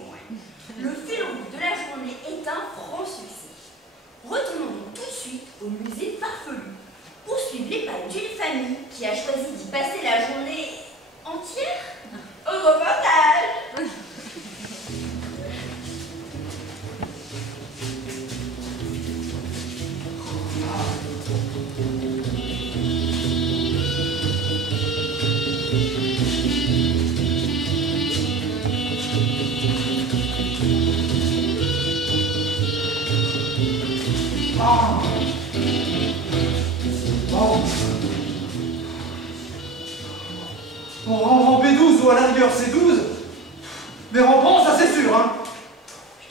point. Le fil rouge de la journée est un franc succès. Retournons donc tout de suite au musée farfelu pour suivre les pas d'une famille qui a choisi d'y passer la journée entière au reportage. En B12 ou à la rigueur C12, mais Rembrandt, ça c'est sûr, hein.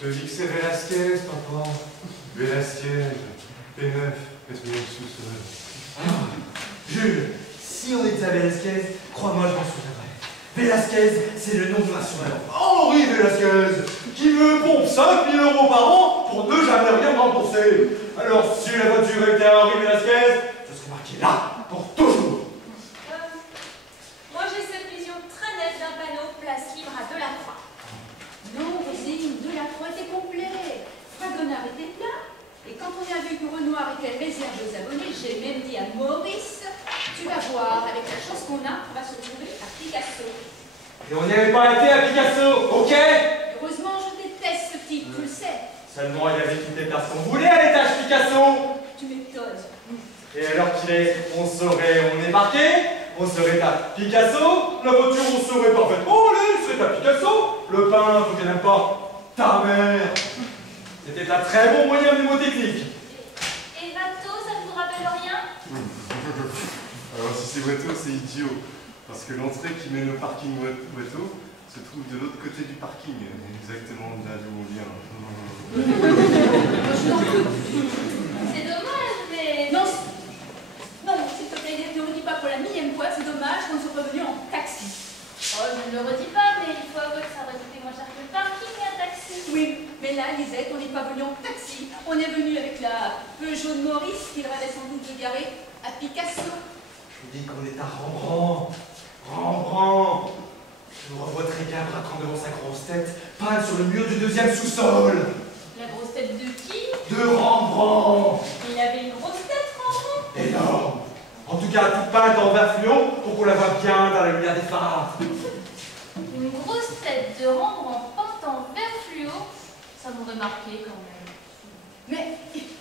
Je te dis que c'est Velasquez, papa. Velasquez, P9, reste-moi le sous-sol. Jules, si on était à Velasquez, crois-moi, je m'en souviendrai. Velasquez, c'est le nom de ma surnom. Henri Velasquez, qui me pompe 5 000 € par an pour ne jamais rien rembourser. Alors, si la voiture était à Henri Velasquez, je serais marqué là, pour toujours. Moi, j'ai cette vision très nette d'un panneau place libre à Delacroix. Non, Rosine, Delacroix était complet. Fragonard était là. Et quand on a vu que Renoir était réservé aux abonnés, j'ai même dit à Maurice, tu vas voir, avec la chance qu'on a, on va se retrouver à Picasso. Et on n'y avait pas été à Picasso, ok? Heureusement, je déteste ce type, tu le sais. Seulement, il y avait toutes les places qu'on voulait à l'étage Picasso. Tu m'étonnes. Et alors qu'il est, on est marqué, on serait à Picasso, la voiture, on serait parfaitement, allez, c'est à Picasso. Le peintre, qui n'aime pas ta mère. C'était un très bon moyen mnémotechnique. Et Watteau, ça ne vous rappelle rien? Alors, si c'est Watteau, c'est idiot. Parce que l'entrée qui mène au parking Watteau se trouve de l'autre côté du parking, exactement là d'où on vient. C'est dommage, mais... Non, non, s'il te plaît, ne le redis pas pour la millième fois, c'est dommage qu'on soit revenu en taxi. Oh, je ne le redis pas, mais il faut avouer que ça aurait coûté moins cher que le parking et un taxi. Oui, mais là, Lisette, on n'est pas venu en taxi. On est venu avec la Peugeot de Maurice, qu'il rêvait sans doute de garer à Picasso. Je vous dis qu'on est à Rembrandt. Rembrandt. Je me revois très bien braquant devant sa grosse tête, peinte sur le mur du deuxième sous-sol. La grosse tête de qui? De Rembrandt. Il avait une grosse tête, Rembrandt. Énorme. En tout cas, toute peinte en vert fluo pour qu'on la voit bien dans la lumière des phares. Une grosse tête de Rembrandt peinte en vert fluo, ça m'aurait marqué quand même. Mais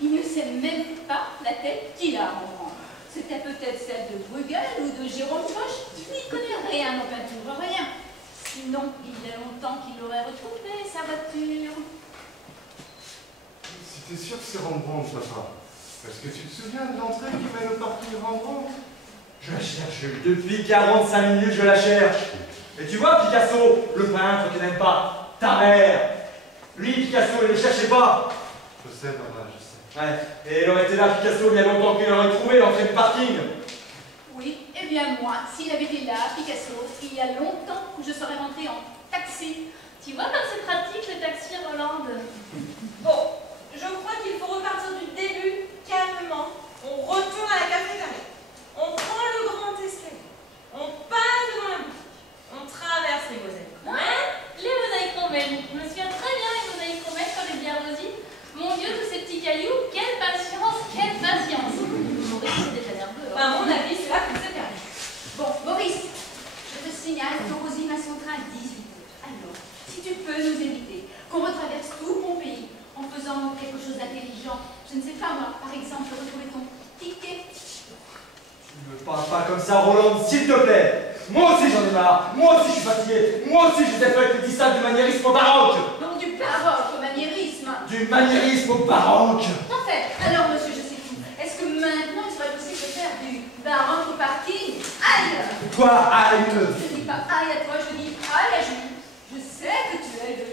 il ne sait même pas la tête qu'il a, Rembrandt. C'était peut-être celle de Bruegel ou de Jérôme Bosch. Il n'y connaît rien en peinture, rien. Sinon, il y a longtemps qu'il aurait retrouvé sa voiture. Si t'es sûr que c'est Rembrandt, papa. Parce que tu te souviens de l'entrée qui mène au parking Rembrandt? Je la cherche, depuis 45 minutes, je la cherche. Et tu vois, Picasso, le peintre qui n'aime pas ta mère. Lui, Picasso, il ne le cherchait pas. Je sais, papa, je sais. Ouais, et il aurait été là, Picasso, il y a longtemps qu'il aurait trouvé l'entrée du parking. Oui, eh bien moi, s'il avait été là, Picasso, il y a longtemps, je serais rentrée en taxi. Tu vois comme c'est pratique le taxi, Rolande? Bon, je crois qu'il faut repartir du début, calmement. On retourne à la cafétéria. On prend le grand escalier. On passe devant la boutique. On traverse les mosaïques. Les mosaïques romaines. Je me souviens très bien les mosaïques romaines quand j'étais à Rosy. Mon Dieu, tous ces petits cailloux, quelle patience, quelle patience. Maurice, c'est déjà nerveux. À mon avis, c'est là que c'est perdu. Bon, Maurice, je te signale que Rosine a son train à 18h. Alors, si tu peux nous éviter, qu'on retraverse tout mon pays en faisant quelque chose d'intelligent, je ne sais pas moi, par exemple, retrouver ton ticket. Tu ne me parles pas comme ça, Roland, s'il te plaît. Moi aussi j'en ai marre, moi aussi je suis fatigué, moi aussi je t'ai fait le distingue du maniérisme au baroque. Non, du baroque au maniérisme. Du maniérisme au baroque. En fait, alors monsieur, je sais tout. Est-ce que maintenant il serait possible de faire du baroque au parking? Aïe! Toi, aïe. Je ne dis pas aïe à toi, je dis aïe à Jules. Je sais que tu es le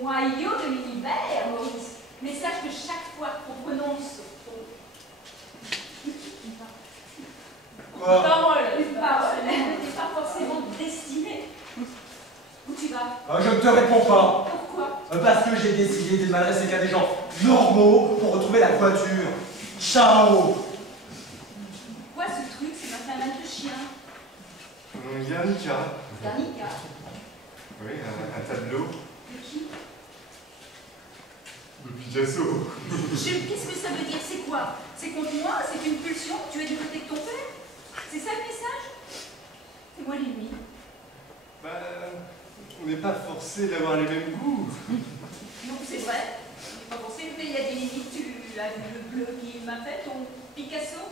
noyau de l'univers, Maurice. Mais sache que chaque fois qu'on prononce ton... Quoi? Une parole n'est pas forcément destinée. Où tu vas? Je ne te réponds pas. Pourquoi? Parce que j'ai décidé de m'adresser qu'à des gens normaux pour retrouver la voiture. Ciao. Quoi ce truc? C'est ma femme de chien. Guernica. Garnica. Oui, un tableau. De qui? De Picasso. Qu'est-ce que ça veut dire? C'est quoi? C'est contre moi? C'est une pulsion? Tu es du côté de ton père? C'est ça le message? C'est moi l'ennemi. Bah, on n'est pas forcé d'avoir les mêmes goûts. Non, c'est vrai. Je n'ai pas pensé, mais il y a des limites. Tu as vu le bleu qu'il m'a fait, ton Picasso?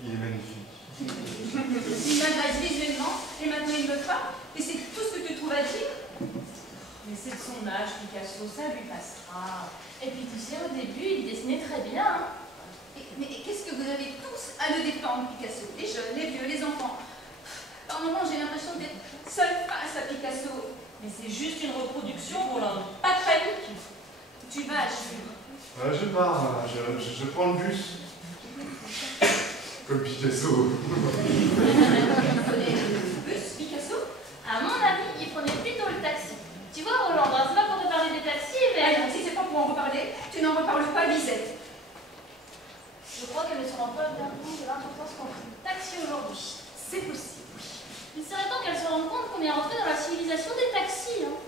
Il est magnifique. Il m'adresse visuellement et maintenant il me frappe. Et c'est tout ce que tu trouves à dire? Mais c'est de son âge, Picasso, ça lui passera. Et puis tu sais, au début, il dessinait très bien. Hein. Mais qu'est-ce que vous avez tous à le défendre, Picasso? Les jeunes, les vieux, les enfants. Par moments, j'ai l'impression d'être seule face à Picasso. Mais c'est juste une reproduction, Roland. Pas de panique. Tu vas, Jules. Je pars, je prends le bus. Comme Picasso. Vous prenez le bus, Picasso? À mon avis, il prenait plutôt le taxi. Tu vois, Roland, c'est pas pour te parler des taxis, mais... Allez, si c'est pas pour en reparler, tu n'en reparles pas, Lisette. Je crois qu'elle ne se rend pas bien compte de l'importance qu'ont pris le taxi aujourd'hui. C'est possible. Il serait temps qu'elle se rende compte qu'on est rentré dans la civilisation des taxis. Hein.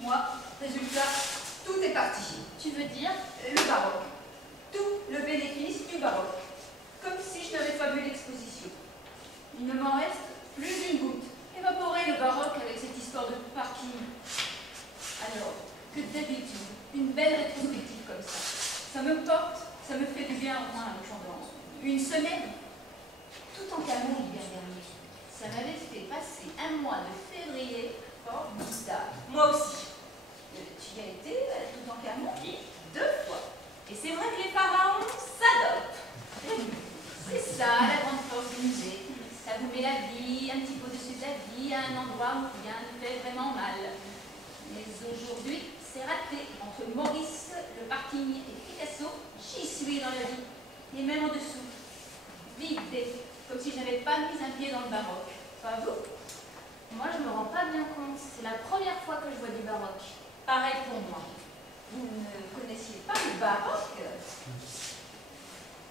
Moi, résultat, tout est parti. Tu veux dire? Le baroque. Tout le bénéfice du baroque. Comme si je n'avais pas vu l'exposition. Il ne m'en reste plus une goutte. Évaporer le baroque avec cette histoire de parking. Alors, que d'habitude, une belle rétrospective comme ça me porte, ça me fait du bien au moins pendant une semaine. Tout en calmant l'hiver dernier. Ça m'avait fait passer un mois de février formidable. Moi aussi. Tu y as été tout en calmant? Oui, 2 fois. Et c'est vrai que les pharaons s'adoptent. C'est ça, la grande force du musée. Ça vous met la vie un petit peu au-dessus de la vie, à un endroit où rien ne fait vraiment mal. Mais aujourd'hui, c'est raté. Entre Maurice, le parking et Picasso, j'y suis dans la vie. Et même en dessous. Vidé, comme si je n'avais pas mis un pied dans le baroque. Pas vous? Moi, je me rends pas bien compte. C'est la première fois que je vois du baroque. Pareil pour moi. Vous ne connaissiez pas le baroque?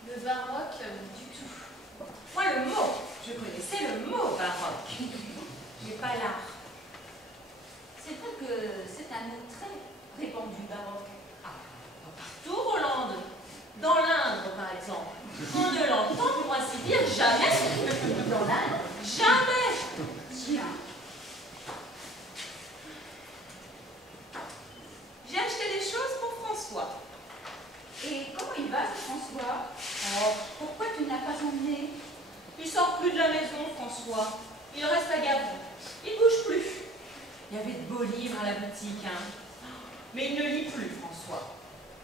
Le baroque, du tout. Moi, le mot, je connaissais le mot baroque. J'ai pas l'art. C'est vrai que c'est un mot très répandu, baroque. Ah, pas partout, Hollande. Dans l'Indre, par exemple. On ne l'entend, pour ainsi dire, jamais. Dans l'Inde? Jamais. Tiens. J'ai acheté des choses pour François. Et comment il va, ce François? Oh, Pourquoi tu ne l'as pas emmené? il sort plus de la maison, François. Il reste à Gabon. Il bouge plus. Il y avait de beaux livres à la boutique, hein. Mais il ne lit plus, François.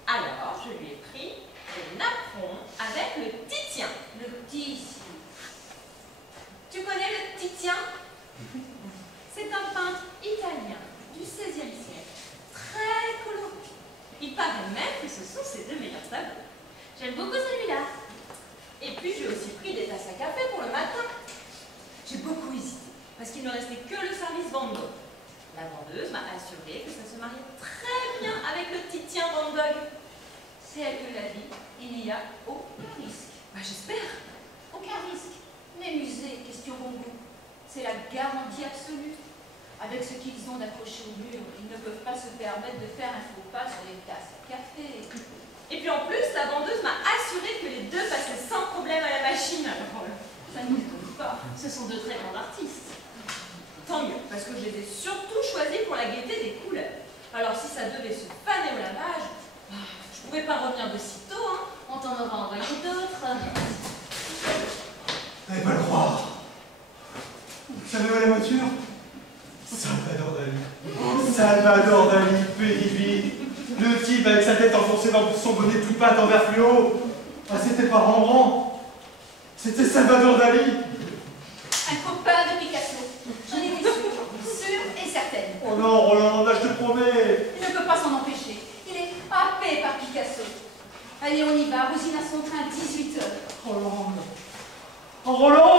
Alors, je lui ai pris le napperon avec le Titien. Le Titien. Tu connais le Titien? C'est un peintre italien du XVIe siècle. Très coloré. Il paraît même que ce sont ses 2 meilleurs tableaux. J'aime beaucoup celui-là. Et puis, j'ai aussi pris des tasses à café pour le matin. J'ai beaucoup hésité, parce qu'il ne restait que le service Van Gogh. La vendeuse m'a assuré que ça se mariait très bien avec le Titien Van Gogh. C'est elle que l'a dit, il n'y a aucun risque. Bah, j'espère. Aucun risque. Les musées, question bon goût, c'est la garantie absolue. Avec ce qu'ils ont d'accroché au mur, ils ne peuvent pas se permettre de faire un faux pas sur les tasses à café. Et puis en plus, la vendeuse m'a assuré que les 2 passaient sans problème à la machine. Alors, Ça ne m'étonne pas. Ce sont de très grands artistes. tant mieux, parce que je les ai surtout choisis pour la gaieté des couleurs. Alors si ça devait se faner au lavage, je pourrais pas revenir de sitôt, hein. On t'en aura envoyé d'autres. N'allez pas le croire. Vous savez où est la voiture? Salvador Dali. Salvador Dali, pédiville. Le type avec sa tête enfoncée dans son bonnet tout pâte en verre fluo. Ah, c'était pas Rembrandt. C'était Salvador Dali. Un copain de Picasso. J'en étais sûre et certaine. Oh non, Roland, là je te promets. Il ne peut pas s'en empêcher. Il est happé par Picasso. Allez, on y va. Rosine a son train à 18h. Roland. Oh, Roland!